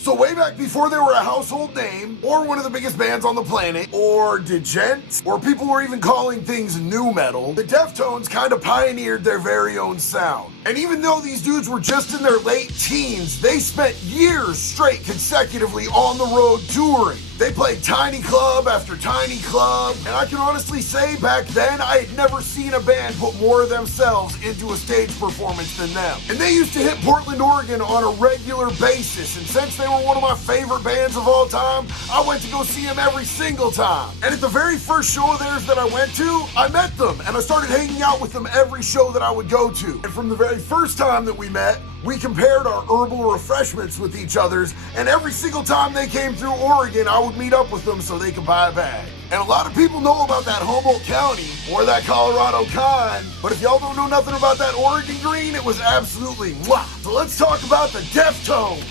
So way back before they were a household name, or one of the biggest bands on the planet, or djent, or people were even calling things nu metal, the Deftones kind of pioneered their very own sound. And even though these dudes were just in their late teens, they spent years straight consecutively on the road touring. They played tiny club after tiny club, and I can honestly say back then I had never seen a band put more of themselves into a stage performance than them. And they used to hit Portland, Oregon on a regular basis, and since they were one of my favorite bands of all time, I went to go see them every single time. And at the very first show of theirs that I went to, I met them, and I started hanging out with them every show that I would go to. And from the very first time that we met, we compared our herbal refreshments with each other's, and every single time they came through Oregon, I would meet up with them so they could buy a bag. And a lot of people know about that Humboldt County or that Colorado Con, but if y'all don't know nothing about that Oregon green, it was absolutely mwah. So let's talk about the Deftones.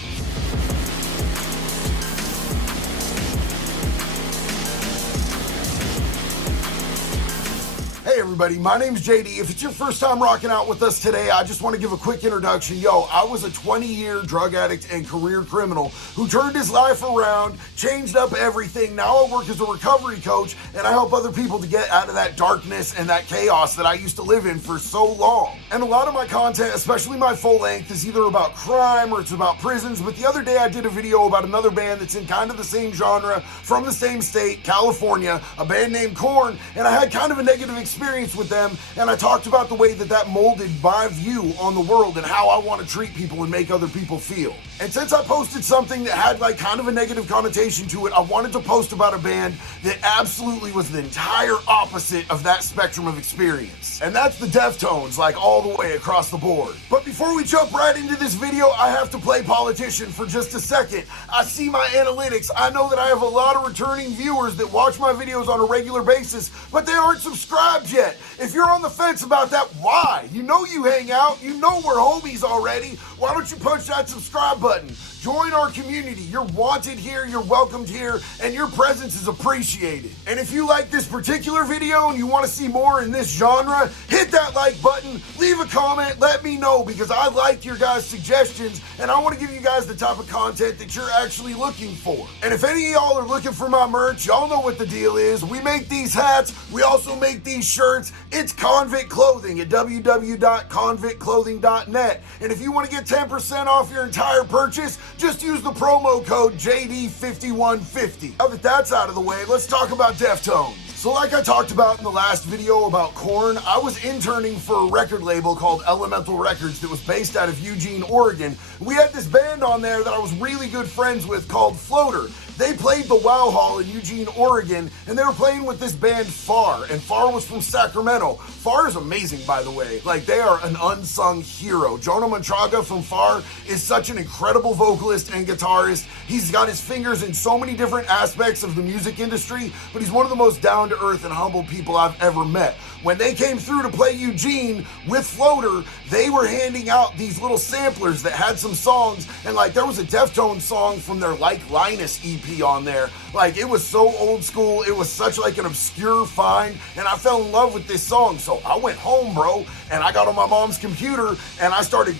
Hey everybody, my name's JD. If it's your first time rocking out with us today, I just want to give a quick introduction. Yo, I was a 20-year drug addict and career criminal who turned his life around, changed up everything. Now I work as a recovery coach, and I help other people to get out of that darkness and that chaos that I used to live in for so long. And a lot of my content, especially my full length, is either about crime or it's about prisons. But the other day I did a video about another band that's in kind of the same genre, from the same state, California, a band named Korn, and I had kind of a negative experience with them, and I talked about the way that that molded my view on the world and how I want to treat people and make other people feel. And since I posted something that had like kind of a negative connotation to it, I wanted to post about a band that absolutely was the entire opposite of that spectrum of experience. And that's the Deftones, like all the way across the board. But before we jump right into this video, I have to play politician for just a second. I see my analytics. I know that I have a lot of returning viewers that watch my videos on a regular basis, but they aren't subscribed yet. If you're on the fence about that, why? You know you hang out, you know we're homies already. Why don't you punch that subscribe button? Join our community. You're wanted here, you're welcomed here, and your presence is appreciated. And if you like this particular video and you want to see more in this genre, hit that like button, leave a comment, let me know, because I like your guys' suggestions and I want to give you guys the type of content that you're actually looking for. And if any of y'all are looking for my merch, y'all know what the deal is. We make these hats, we also make these shirts. It's Convict Clothing at www.convictclothing.net. And if you want to get 10% off your entire purchase, just use the promo code JD5150. Now that that's out of the way, let's talk about Deftones. So like I talked about in the last video about Korn, I was interning for a record label called Elemental Records that was based out of Eugene, Oregon. We had this band on there that I was really good friends with called Floater. They played the Wow Hall in Eugene, Oregon, and they were playing with this band Far, and Far was from Sacramento. Far is amazing, by the way. Like, they are an unsung hero. Jonah Montraga from Far is such an incredible vocalist and guitarist. He's got his fingers in so many different aspects of the music industry, but he's one of the most down-to-earth and humble people I've ever met. When they came through to play Eugene with Floater, they were handing out these little samplers that had some songs, and like there was a Deftones song from their Like Linus EP on there. Like, it was so old school, it was such like an obscure find, and I fell in love with this song. So I went home, bro, and I got on my mom's computer and I started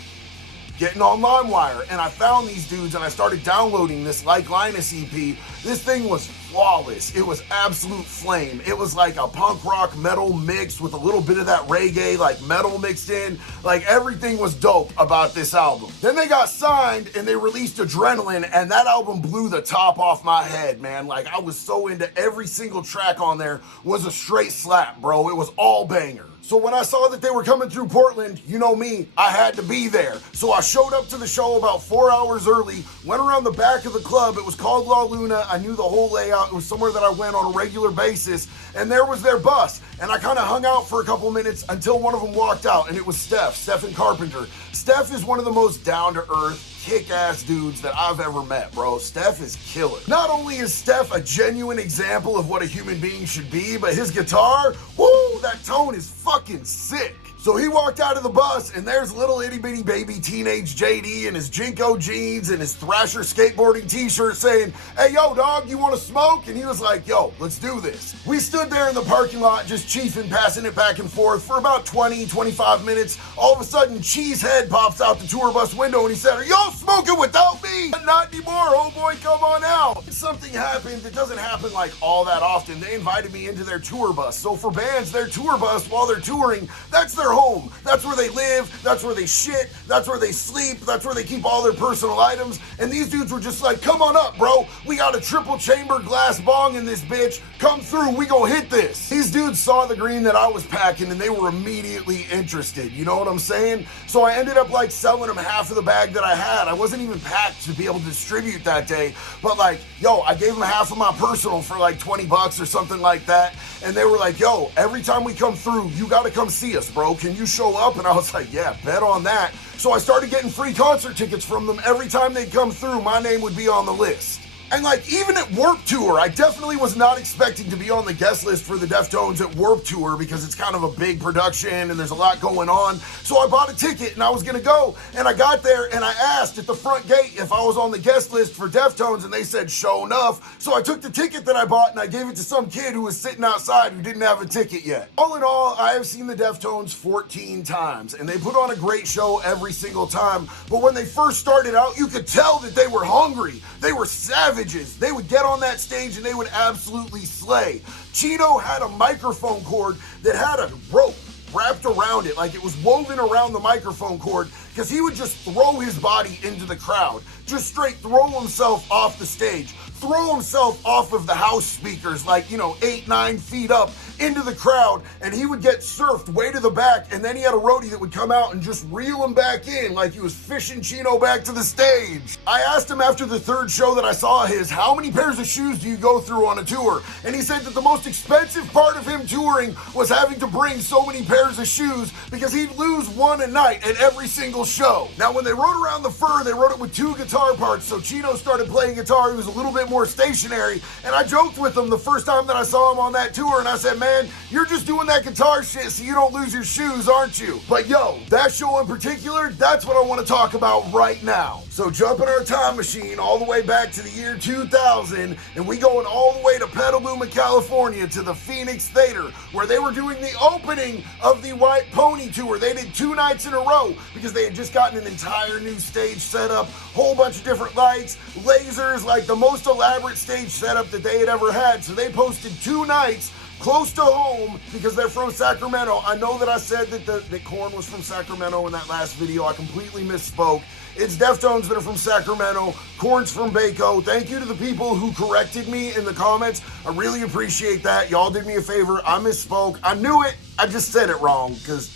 getting on LimeWire, and I found these dudes and I started downloading this Like Linus EP. This thing was flawless. It was absolute flame. It was like a punk rock metal mixed with a little bit of that reggae, like metal mixed in. Like, everything was dope about this album. Then they got signed and they released Adrenaline, and that album blew the top off my head, man. Like, I was so into every single track on there was a straight slap, bro. It was all banger. So when I saw that they were coming through Portland, you know me, I had to be there. So I showed up to the show about 4 hours early, went around the back of the club. It was called La Luna. I knew the whole layout. It was somewhere that I went on a regular basis, and there was their bus. And I kind of hung out for a couple minutes until one of them walked out, and it was Stephen Carpenter. Steph is one of the most down-to-earth, kick-ass dudes that I've ever met, bro. Steph is killer. Not only is Steph a genuine example of what a human being should be, but his guitar, woo, that tone is fucking sick. So he walked out of the bus, and there's little itty bitty baby teenage JD in his Jinko jeans and his Thrasher skateboarding t-shirt saying, "Hey, yo, dog, you want to smoke?" And he was like, "Yo, let's do this." We stood there in the parking lot just chiefing, passing it back and forth for about 20-25 minutes. All of a sudden, Cheesehead pops out the tour bus window, and he said, "Are y'all smoking without me?" "Not anymore, oh boy, come on out." Something happened that doesn't happen like all that often. They invited me into their tour bus. So for bands, their tour bus while they're touring, that's their home. That's where they live, that's where they shit, that's where they sleep, that's where they keep all their personal items. And these dudes were just like, "Come on up, bro. We got a triple chamber glass bong in this bitch. Come through, we gon' hit this." These dudes saw the green that I was packing and they were immediately interested. You know what I'm saying? So I ended up like selling them half of the bag that I had. I wasn't even packed to be able to distribute that day. But like, yo, I gave them half of my personal for like $20 or something like that. And they were like, "Yo, every time we come through, you gotta come see us, bro. Can you show up?" And I was like, "Yeah, bet on that." So I started getting free concert tickets from them. Every time they'd come through, my name would be on the list. And like, even at Warped Tour, I definitely was not expecting to be on the guest list for the Deftones at Warped Tour because it's kind of a big production and there's a lot going on. So I bought a ticket and I was gonna go, and I got there and I asked at the front gate if I was on the guest list for Deftones, and they said, "Sure enough." So I took the ticket that I bought and I gave it to some kid who was sitting outside who didn't have a ticket yet. All in all, I have seen the Deftones 14 times, and they put on a great show every single time. But when they first started out, you could tell that they were hungry. They were savages. They would get on that stage and they would absolutely slay. Chino had a microphone cord that had a rope wrapped around it, like it was woven around the microphone cord, because he would just throw his body into the crowd, just straight throw himself off the stage, throw himself off of the house speakers, like, 8-9 feet up into the crowd, and he would get surfed way to the back, and then he had a roadie that would come out and just reel him back in like he was fishing Chino back to the stage. I asked him after the third show that I saw his, "How many pairs of shoes do you go through on a tour?" And he said that the most expensive part of him touring was having to bring so many pairs of shoes because he'd lose one a night at every single show. Now, when they wrote around the fur, they wrote it with 2 guitar parts, so Chino started playing guitar. He was a little bit more stationary, and I joked with him the first time that I saw him on that tour, and I said, "Man, you're just doing that guitar shit so you don't lose your shoes, aren't you?" But yo, that show in particular, that's what I want to talk about right now. So jump in our time machine all the way back to the year 2000, and we going all the way to Petaluma, California, to the Phoenix Theater, where they were doing the opening of the White Pony Tour. They did 2 nights in a row because they had just gotten an entire new stage set up, whole bunch of different lights, lasers, like the most elaborate stage setup that they had ever had. So they posted 2 nights close to home because they're from Sacramento. I know that I said that Korn was from Sacramento in that last video. I completely misspoke. It's Deftones that are from Sacramento. Korn's from Baco. Thank you to the people who corrected me in the comments. I really appreciate that. Y'all did me a favor. I misspoke. I knew it. I just said it wrong because,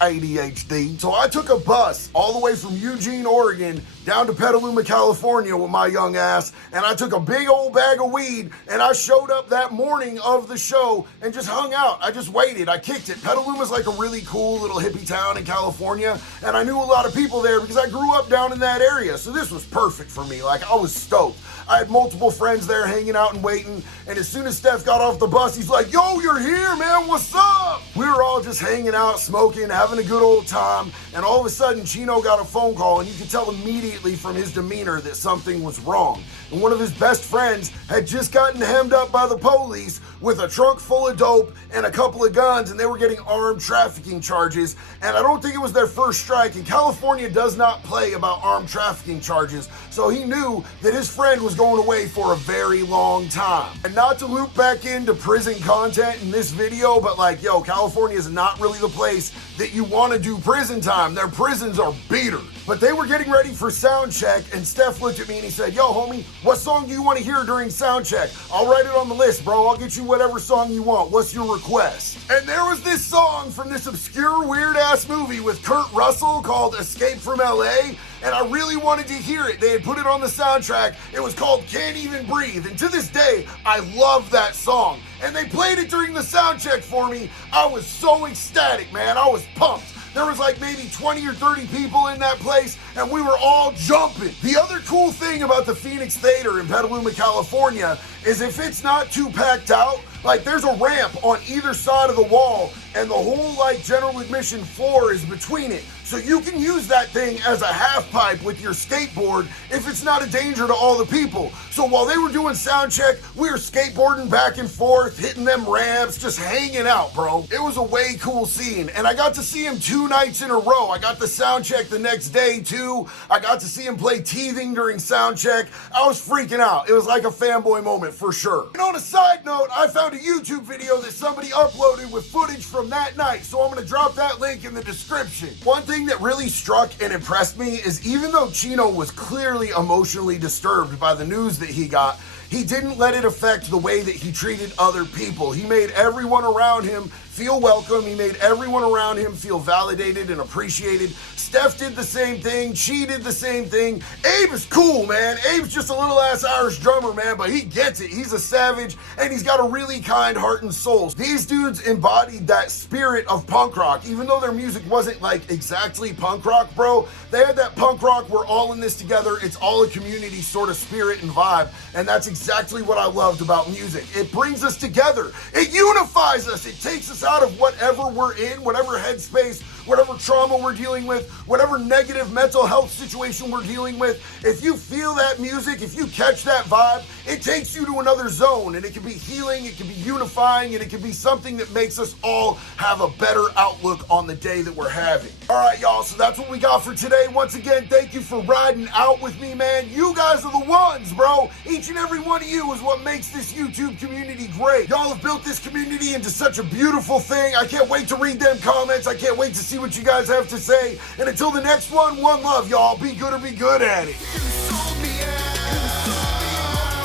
ADHD. So I took a bus all the way from Eugene, Oregon, down to Petaluma, California with my young ass, and I took a big old bag of weed, and I showed up that morning of the show and just hung out. I just waited. I kicked it. Petaluma's like a really cool little hippie town in California, and I knew a lot of people there because I grew up down in that area, so this was perfect for me. Like, I was stoked. I had multiple friends there hanging out and waiting, and as soon as Steph got off the bus, he's like, "Yo, you're here, man, what's up?" We were all just hanging out, smoking, having a good old time, and all of a sudden, Chino got a phone call, and you could tell immediately from his demeanor that something was wrong. And one of his best friends had just gotten hemmed up by the police with a trunk full of dope and a couple of guns, and they were getting armed trafficking charges, and I don't think it was their first strike, and California does not play about armed trafficking charges, so he knew that his friend was going away for a very long time. And not to loop back into prison content in this video, but California is not really the place that you want to do prison time. Their prisons are beater. But they were getting ready for sound check, and Steph looked at me and he said, "Yo, homie, what song do you want to hear during sound check? I'll write it on the list, bro. I'll get you whatever song you want. What's your request?" And there was this song from this obscure, weird-ass movie with Kurt Russell called Escape from LA, and I really wanted to hear it. They had put it on the soundtrack. It was called Can't Even Breathe, and to this day, I love that song. And they played it during the sound check for me. I was so ecstatic, man. I was pumped. There was like maybe 20 or 30 people in that place, and we were all jumping. The other cool thing about the Phoenix Theater in Petaluma, California, is if it's not too packed out, like there's a ramp on either side of the wall, and the whole like general admission floor is between it. So you can use that thing as a half pipe with your skateboard if it's not a danger to all the people. So while they were doing sound check, we were skateboarding back and forth, hitting them ramps, just hanging out, bro. It was a way cool scene. And I got to see him 2 nights in a row. I got the sound check the next day too. I got to see him play Teething during sound check. I was freaking out. It was like a fanboy moment for sure. And on a side note, I found a YouTube video that somebody uploaded with footage from that night. So I'm gonna drop that link in the description. One thing that really struck and impressed me is even though Chino was clearly emotionally disturbed by the news that he got, he didn't let it affect the way that he treated other people. He made everyone around him feel welcome. He made everyone around him feel validated and appreciated. Steph did the same thing. Chi did the same thing. Abe is cool, man. Abe's just a little ass Irish drummer, man, but he gets it. He's a savage, and he's got a really kind heart and soul. These dudes embodied that spirit of punk rock. Even though their music wasn't like exactly punk rock, bro, they had that punk rock, we're all in this together, it's all a community sort of spirit and vibe, and that's exactly what I loved about music. It brings us together. It unifies us. It takes us out of whatever we're in, whatever headspace, whatever trauma we're dealing with, whatever negative mental health situation we're dealing with. If you feel that music, if you catch that vibe, it takes you to another zone, and it can be healing, it can be unifying, and it can be something that makes us all have a better outlook on the day that we're having. All right, y'all, so that's what we got for today. Once again, thank you for riding out with me, man. You guys are the ones, bro. Each and every one of you is what makes this YouTube community great. Y'all have built this community into such a beautiful thing. I can't wait to read them comments. I can't wait to see what you guys have to say. And until the next one love, y'all. Be good or be good at it. You sold me out.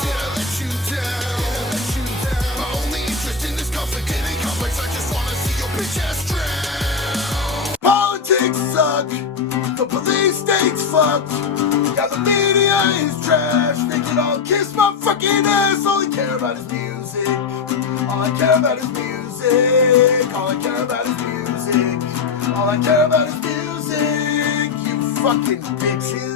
Did I let you down? My only interest in this complicated complex, I just wanna see your bitch ass drown. Politics suck. The police state's fucked. Yeah, the media is trash. They can all kiss my fucking ass. All I care about is music. All I care about is music. All I care about is music. All I care about is music. You fucking bitches.